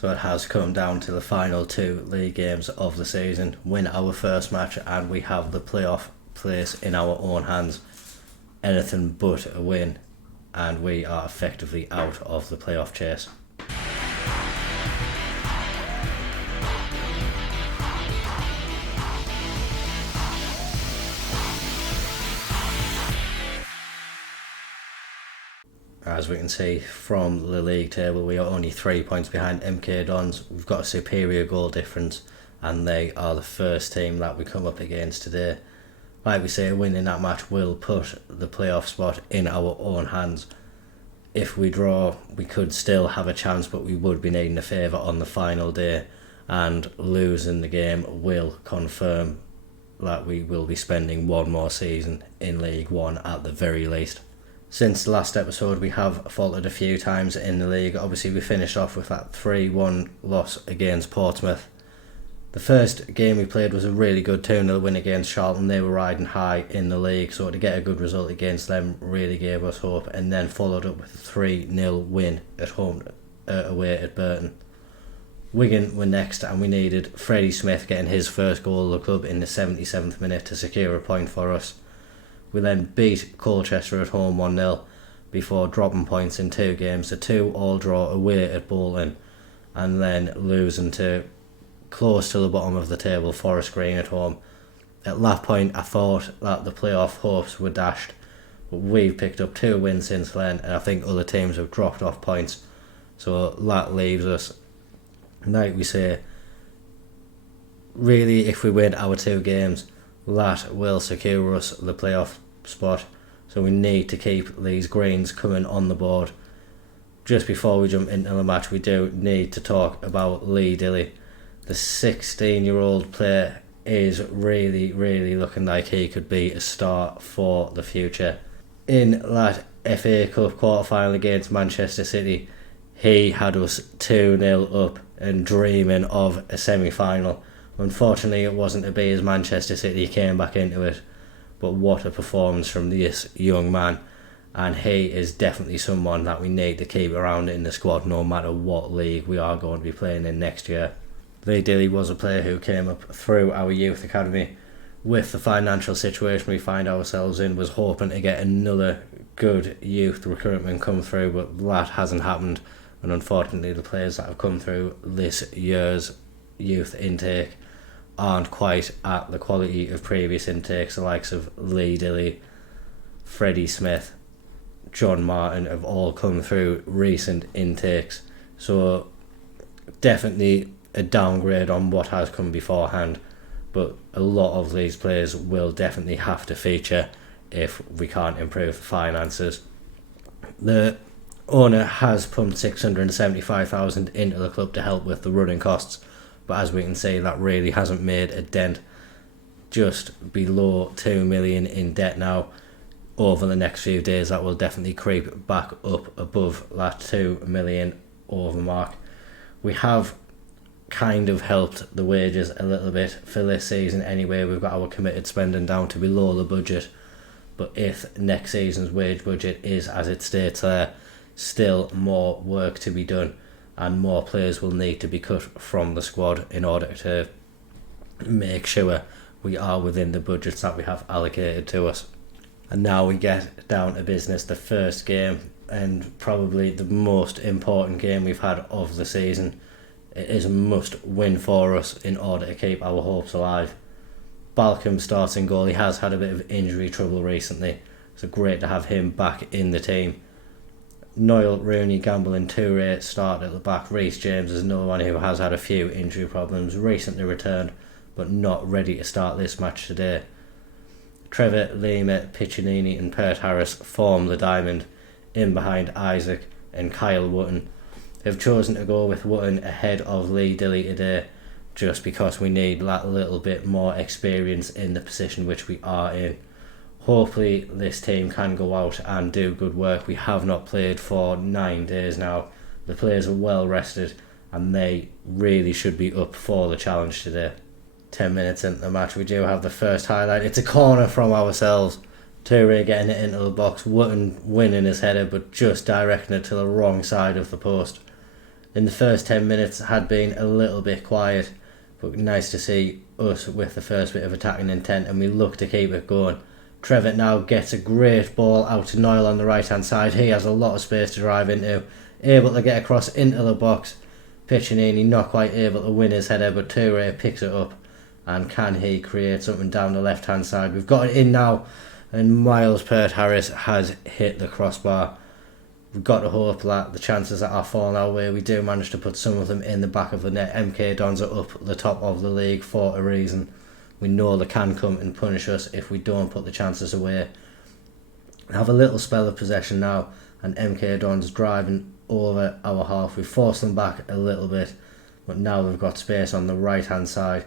So it has come down to the final two league games of the season. Win our first match and we have the playoff place in our own hands. Anything but a win and we are effectively out of the playoff chase. As we can see from the league table, we are only 3 points behind MK Dons. We've got a superior goal difference and they are the first team that we come up against today. Like we say, winning that match will put the playoff spot in our own hands. If we draw, we could still have a chance, but we would be needing a favour on the final day, and losing the game will confirm that we will be spending one more season in League One at the very least. Since the last episode, we have faltered a few times in the league. Obviously, we finished off with that 3-1 loss against Portsmouth. The first game we played was a really good 2-0 win against Charlton. They were riding high in the league, so to get a good result against them really gave us hope, and then followed up with a 3-0 win at home away at Burton. Wigan were next, and we needed Freddie Smith getting his first goal of the club in the 77th minute to secure a point for us. We then beat Colchester at home 1-0 before dropping points in two games, a 2-all draw away at Bolton, and then losing to close to the bottom of the table, Forest Green at home. At that point I thought that the playoff hopes were dashed, but we've picked up 2 wins since then, and I think other teams have dropped off points, so that leaves us, like we say, really if we win our 2 games that will secure us the playoff spot, so we need to keep these greens coming on the board. Just before we jump into the match, we do need to talk about Lee Dilly. The 16-year-old player is really looking like he could be a star for the future. In that FA Cup quarter-final against Manchester City, he had us 2-0 up and dreaming of a semi-final. Unfortunately, it wasn't to be as Manchester City came back into it, but what a performance from this young man, and he is definitely someone that we need to keep around in the squad no matter what league we are going to be playing in next year. Lee Dilly was a player who came up through our youth academy. With the financial situation we find ourselves in, was hoping to get another good youth recruitment come through, but that hasn't happened, and unfortunately the players that have come through this year's youth intake aren't quite at the quality of previous intakes. The likes of Lee Dilly, Freddie Smith, John Martin have all come through recent intakes, so definitely a downgrade on what has come beforehand, but a lot of these players will definitely have to feature if we can't improve the finances. The owner has pumped 675,000 into the club to help with the running costs, but as we can see, that really hasn't made a dent. Just below 2 million in debt now. Over the next few days that will definitely creep back up above that 2 million over mark. We have kind of helped the wages a little bit for this season anyway. We've got our committed spending down to below the budget, but if next season's wage budget is as it states there, still more work to be done, and more players will need to be cut from the squad in order to make sure we are within the budgets that we have allocated to us. And now we get down to business, the first game and probably the most important game we've had of the season. It is a must win for us in order to keep our hopes alive. Balcom starts in goal. He has had a bit of injury trouble recently, so great to have him back in the team. Noel, Rooney, Gamble and Toure start at the back. Reece James is another one who has had a few injury problems, recently returned but not ready to start this match today. Trevor, Lima, Piccinini and Pert Harris form the diamond. In behind Isaac and Kyle Wotton have chosen to go with Wotton ahead of Lee Dilly today, just because we need that little bit more experience in the position which we are in. Hopefully this team can go out and do good work. We have not played for 9 days now. The players are well rested and they really should be up for the challenge today. 10 minutes into the match we do have the first highlight. It's a corner from ourselves. Toure getting it into the box, Wotton winning his header but just directing it to the wrong side of the post. in the first 10 minutes had been a little bit quiet, but nice to see us with the first bit of attacking intent, and we look to keep it going. Trevitt now gets a great ball out to Niall on the right hand side. He has a lot of space to drive into, able to get across into the box. Piccinini not quite able to win his header, but Toure picks it up, and can he create something down the left hand side? We've got it in now, and Miles Peart-Harris has hit the crossbar. We've got to hope that the chances that are falling our way, we do manage to put some of them in the back of the net. MK Dons are up the top of the league for a reason. We know they can come and punish us if we don't put the chances away. We have a little spell of possession now, and MK Dons driving over our half. We force them back a little bit, but now we've got space on the right hand side.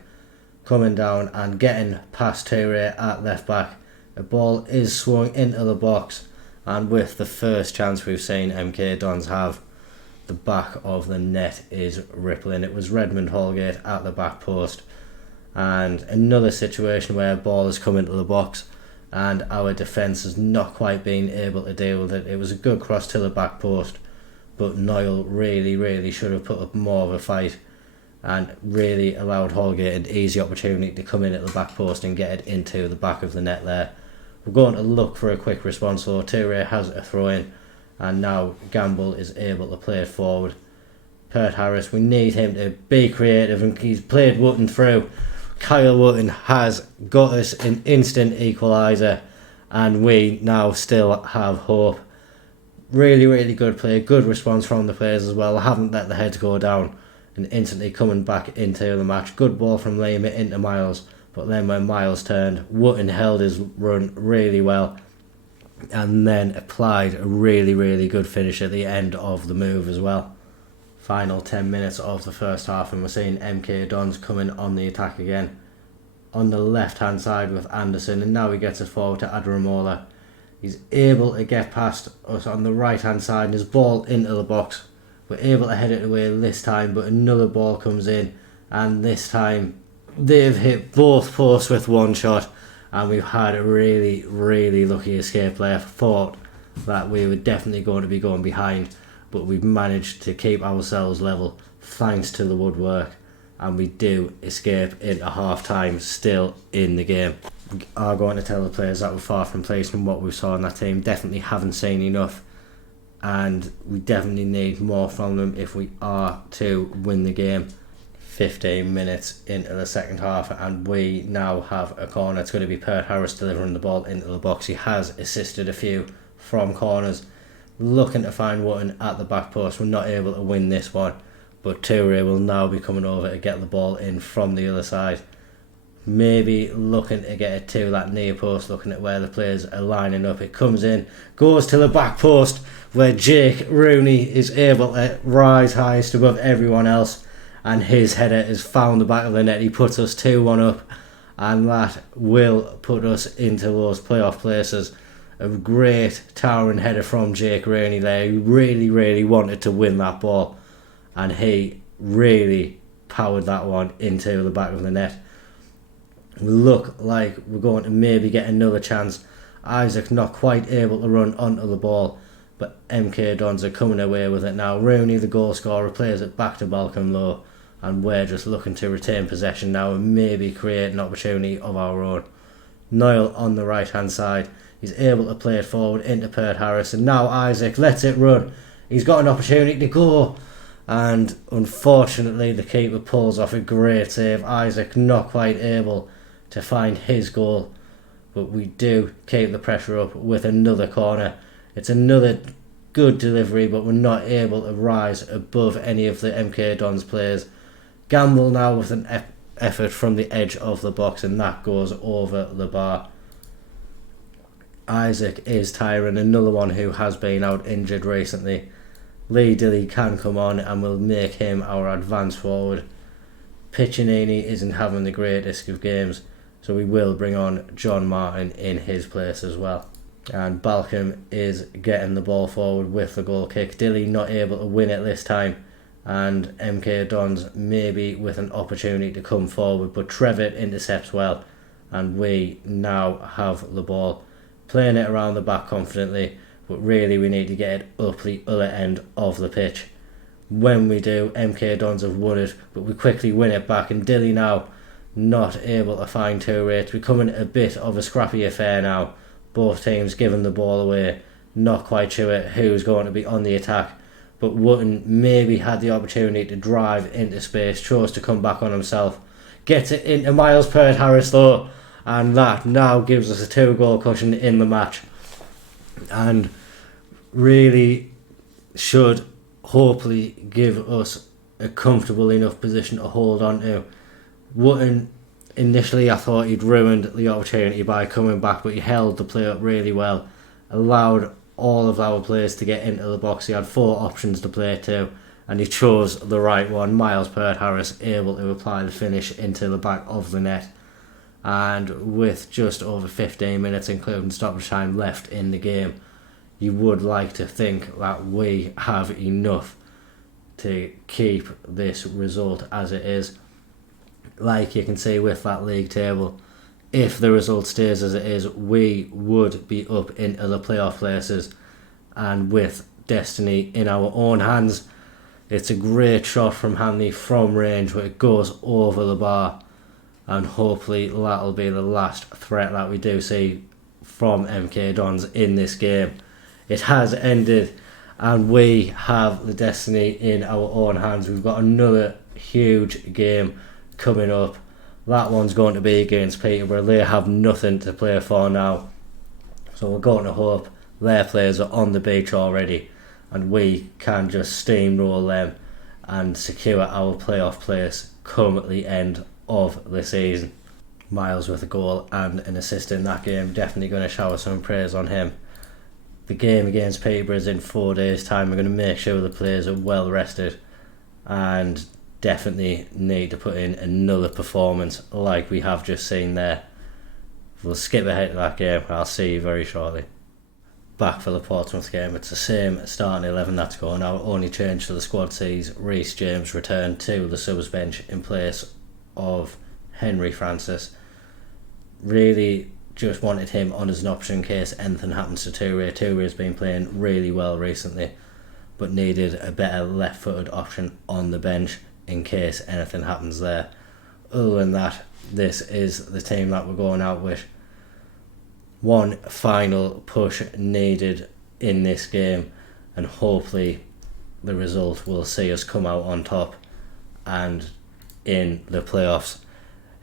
Coming down and getting past Toure at left back. The ball is swung into the box, and with the first chance we've seen MK Dons have, the back of the net is rippling. It was Redmond Holgate at the back post, and another situation where a ball has come into the box and our defence has not quite been able to deal with it. It was a good cross to the back post, but Niall really should have put up more of a fight and really allowed Holgate an easy opportunity to come in at the back post and get it into the back of the net there. We're going to look for a quick response, though. Toure has a throw in, and now Gamble is able to play it forward. Peart-Harris, we need him to be creative, and he's played Wootton through. Kyle Wootton has got us an instant equaliser, and we now still have hope. Really good play, good response from the players as well. Haven't let the heads go down, and instantly coming back into the match. Good ball from Liam into Miles, but then when Miles turned, Wootton held his run really well, and then applied a really good finish at the end of the move as well. Final 10 minutes of the first half, and we're seeing MK Dons coming on the attack again on the left hand side with Anderson, and now he gets it forward to Adramola. He's able to get past us on the right hand side, and his ball into the box. We're able to head it away this time, but another ball comes in, and this time they've hit both posts with one shot, and we've had a really lucky escape there. Thought that we were definitely going to be going behind, but we've managed to keep ourselves level thanks to the woodwork, and we do escape into half time still in the game. We are going to tell the players that we're far from pleased from what we saw in that team. Definitely haven't seen enough, and we definitely need more from them if we are to win the game. 15 minutes into the second half, and we now have a corner. It's going to be Peart-Harris delivering the ball into the box. He has assisted a few from corners. Looking to find Wootton at the back post. We're not able to win this one, but Toure will now be coming over to get the ball in from the other side. Maybe looking to get it to that near post, looking at where the players are lining up. It comes in, goes to the back post, where Jake Rooney is able to rise highest above everyone else, and his header has found the back of the net. He puts us 2-1 up, and that will put us into those playoff places. A great towering header from Jake Rooney there. He really wanted to win that ball, and he really powered that one into the back of the net. We look like we're going to maybe get another chance. Isaac not quite able to run onto the ball, but MK Dons are coming away with it now. Rooney, the goal scorer, plays it back to Balcom Low, and we're just looking to retain possession now and maybe create an opportunity of our own. Niall on the right hand side, he's able to play it forward into Peart-Harris, and now Isaac lets it run. He's got an opportunity to go, and unfortunately the keeper pulls off a great save. Isaac not quite able to find his goal, but we do keep the pressure up with another corner. It's another good delivery, but we're not able to rise above any of the MK Dons players. Gamble now with an effort from the edge of the box, and that goes over the bar. Isaac is tiring, another one who has been out injured recently. Lee Dilly can come on, and we'll make him our advance forward. Piccinini isn't having the greatest of games, so we will bring on John Martin in his place as well. And Balcom is getting the ball forward with the goal kick. Dilly not able to win it this time, and MK Dons maybe with an opportunity to come forward, but Trevitt intercepts well, and we now have the ball. Playing it around the back confidently, but really we need to get it up the other end of the pitch. When we do, MK Dons have won it, but we quickly win it back, and Dilly now not able to find Toure. It's becoming a bit of a scrappy affair now. Both teams giving the ball away, not quite sure who's going to be on the attack, but Wootton maybe had the opportunity to drive into space, chose to come back on himself, gets it into Miles Peart-Harris though, and that now gives us a 2-goal cushion in the match, and really should hopefully give us a comfortable enough position to hold on to. Wootton, initially I thought he'd ruined the opportunity by coming back, but he held the play up really well, allowed all of our players to get into the box. He had 4 options to play to, and he chose the right one. Miles Peart-Harris able to apply the finish into the back of the net, and with just over 15 minutes including stoppage time left in the game, you would like to think that we have enough to keep this result as it is. Like you can see with that league table, if the result stays as it is, we would be up into the playoff places, and with destiny in our own hands. It's a great shot from Hanley from range, where it goes over the bar, and hopefully that'll be the last threat that we do see from MK Dons in this game. It has ended, and we have the destiny in our own hands. We've got another huge game coming up. That one's going to be against Peterborough. They have nothing to play for now, so we're going to hope their players are on the beach already and we can just steamroll them and secure our playoff place come at the end of the season. Miles with a goal and an assist in that game, definitely going to shower some praise on him. The game against Peterborough is in 4 days' time. We're going to make sure the players are well rested and definitely need to put in another performance like we have just seen there. We'll skip ahead to that game. I'll see you very shortly. Back for the Portsmouth game. It's the same starting 11 that's going out. Only change for the squad sees Reece James return to the subs bench in place of Henry Francis. Really just wanted him on as an option in case anything happens to Toure. Toure's been playing really well recently, but needed a better left-footed option on the bench in case anything happens there. Other than that, this is the team that we're going out with. One final push needed in this game, and hopefully the result will see us come out on top and in the playoffs.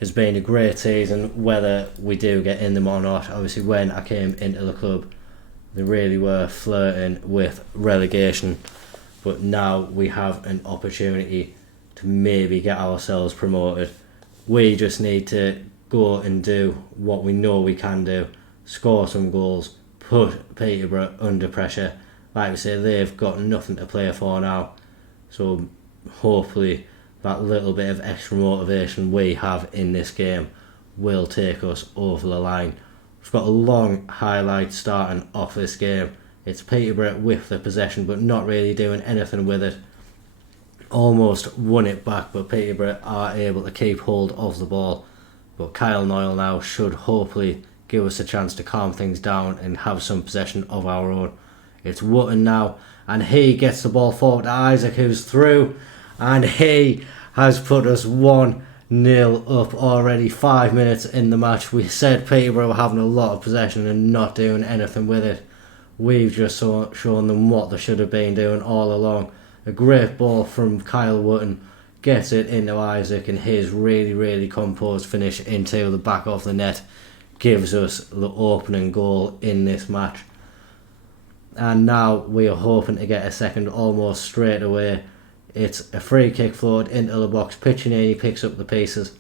It's been a great season, whether we do get in them or not. Obviously when I came into the club they really were flirting with relegation, but now we have an opportunity to maybe get ourselves promoted. We just need to go and do what we know we can do, score some goals, put Peterborough under pressure. Like we say, they've got nothing to play for now, so hopefully that little bit of extra motivation we have in this game will take us over the line. We've got a long highlight starting off this game. It's Peterborough with the possession but not really doing anything with it. Almost won it back, but Peterborough are able to keep hold of the ball. But Kyle Noyle now should hopefully give us a chance to calm things down and have some possession of our own. It's Wootton now, and he gets the ball forward to Isaac, who's through, and he has put us 1-0 up already. 5 minutes in the match. We said Peterborough were having a lot of possession and not doing anything with it. We've just shown them what they should have been doing all along. A great ball from Kyle Wootton, gets it into Isaac, and his really composed finish into the back of the net gives us the opening goal in this match. And now we are hoping to get a second almost straight away. It's a free kick floated into the box. Piccinini picks up the pieces,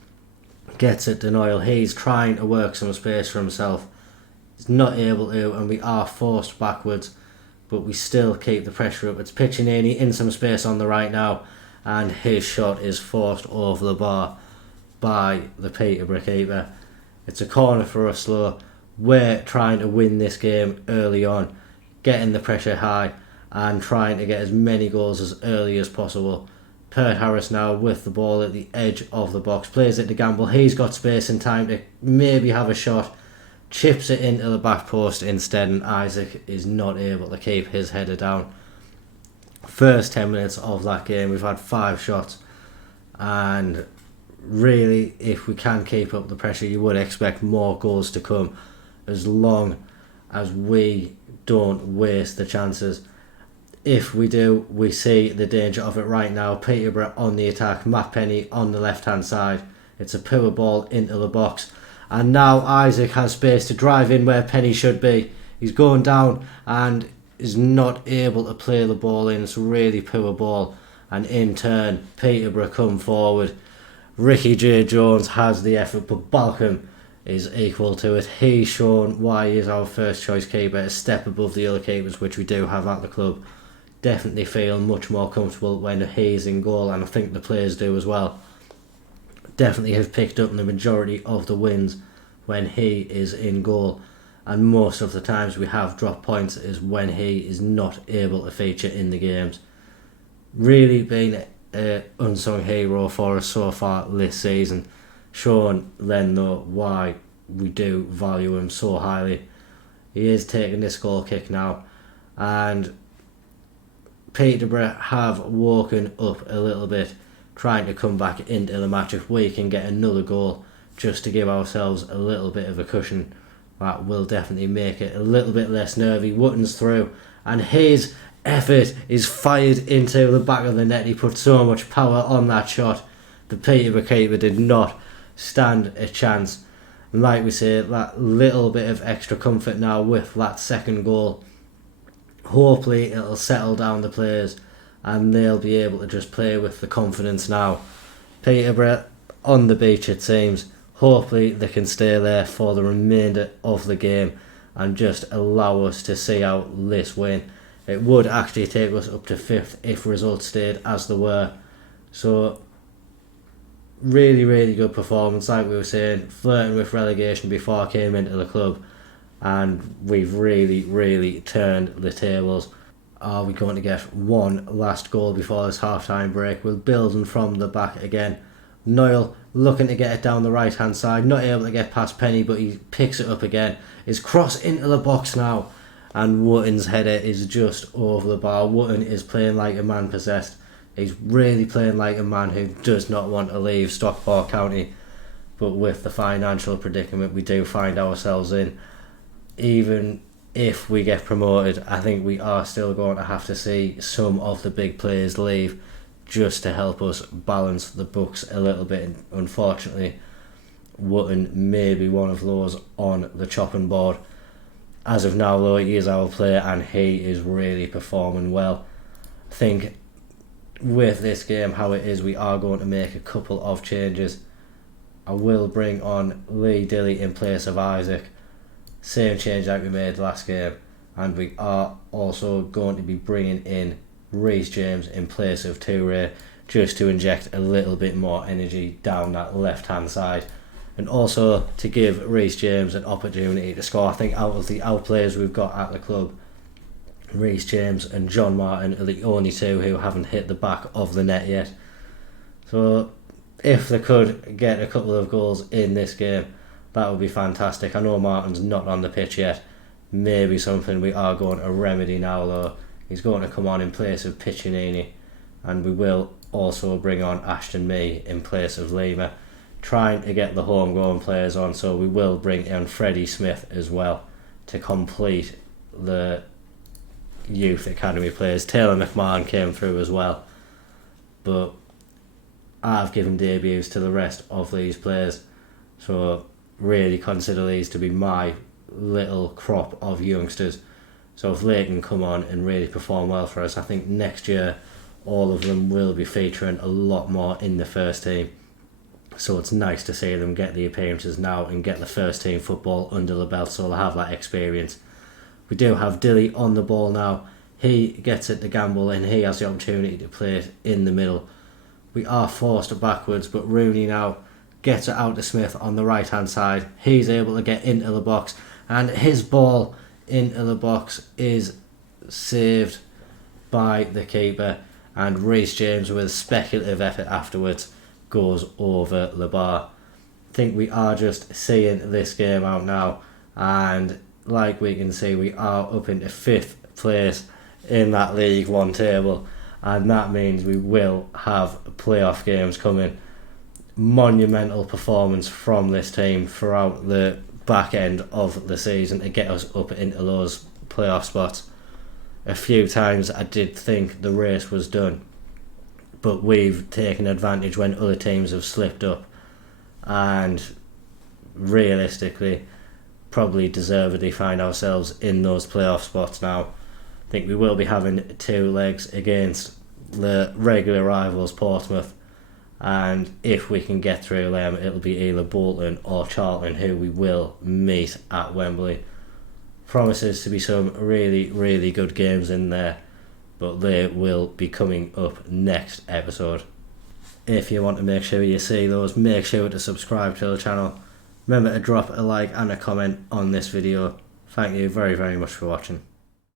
gets it to Noyle. He's trying to work some space for himself. He's not able to, and we are forced backwards, but we still keep the pressure up. It's Piccinini in some space on the right now, and his shot is forced over the bar by the Peterborough keeper. It's a corner for us though. We're trying to win this game early on, getting the pressure high and trying to get as many goals as early as possible. Peart-Harris now with the ball at the edge of the box, plays it to Gamble. He's got space and time to maybe have a shot, chips it into the back post instead, and Isaac is not able to keep his header down. First 10 minutes of that game, we've had 5 shots, and really, if we can keep up the pressure, you would expect more goals to come, as long as we don't waste the chances. If we do, we see the danger of it right now. Peterborough on the attack, Matt Penny on the left hand side. It's a poor ball into the box, and now Isaac has space to drive in where Penny should be. He's going down and is not able to play the ball in. It's a really poor ball, and in turn Peterborough come forward. Ricky J. Jones has the effort, but Balcom is equal to it. He's shown why he is our first choice keeper, a step above the other keepers which we do have at the club. Definitely feel much more comfortable when he's in goal, and I think the players do as well. Definitely have picked up the majority of the wins when he is in goal, and most of the times we have dropped points is when he is not able to feature in the games. Really been an unsung hero for us so far this season. Shown then though why we do value him so highly. He is taking this goal kick now, and Peterborough have woken up a little bit, trying to come back into the match. If we can get another goal just to give ourselves a little bit of a cushion, that will definitely make it a little bit less nervy. Wotton's through, and his effort is fired into the back of the net. He put so much power on that shot. The Peterborough keeper did not stand a chance. And like we say, that little bit of extra comfort now with that second goal. Hopefully it'll settle down the players and they'll be able to just play with the confidence now. Peterborough on the beach, it seems. Hopefully they can stay there for the remainder of the game and just allow us to see out this win. It would actually take us up to 5th if results stayed as they were. So really, really good performance, like we were saying, flirting with relegation before I came into the club, and we've really, really turned the tables. Are we going to get one last goal before this half-time break? We're building from the back again. Noyle looking to get it down the right hand side, not able to get past Penny, but he picks it up again. His cross into the box now, and Wotton's header is just over the bar. Wotton is playing like a man possessed. He's really playing like a man who does not want to leave Stockport County, but with the financial predicament we do find ourselves in, even if we get promoted, I think we are still going to have to see some of the big players leave just to help us balance the books a little bit. Unfortunately, Wotton may be one of those on the chopping board. As of now though, he is our player and he is really performing well. I think with this game how it is, we are going to make a couple of changes. I will bring on Lee Dilly in place of Isaac, same change like we made last game, and we are also going to be bringing in Reece James in place of Toure, just to inject a little bit more energy down that left hand side, and also to give Reece James an opportunity to score. I think out of the outplayers we've got at the club, Reece James and John Martin are the only two who haven't hit the back of the net yet. So if they could get a couple of goals in this game, that would be fantastic. I know Martin's not on the pitch yet. Maybe something we are going to remedy now though. He's going to come on in place of Piccinini, and we will also bring on Ashton Mee in place of Lima, trying to get the homegrown players on. So we will bring in Freddie Smith as well to complete the youth academy players. Taylor McMahon came through as well, but I've given debuts to the rest of these players, so really consider these to be my little crop of youngsters. So if they can come on and really perform well for us, I think next year all of them will be featuring a lot more in the first team. So it's nice to see them get the appearances now and get the first team football under the belt, so they'll have that experience. We do have Dilly on the ball now. He gets it to gamble and he has the opportunity to play it in the middle. We are forced backwards, but Rooney now gets it out to Smith on the right hand side. He's able to get into the box, and his ball into the box is saved by the keeper, and Reece James with speculative effort afterwards goes over the bar. I think we are just seeing this game out now, and like we can see, we are up into 5th place in that League One table, and that means we will have playoff games coming. Monumental performance from this team throughout the back end of the season to get us up into those playoff spots. A few times I did think the race was done, but we've taken advantage when other teams have slipped up, and realistically probably deservedly find ourselves in those playoff spots now. I think we will be having 2 legs against the regular rivals Portsmouth, and if we can get through them, it'll be either Bolton or Charlton who we will meet at Wembley. Promises to be some really, really good games in there, but they will be coming up next episode. If you want to make sure you see those, make sure to subscribe to the channel. Remember to drop a like and a comment on this video. Thank you very, very much for watching.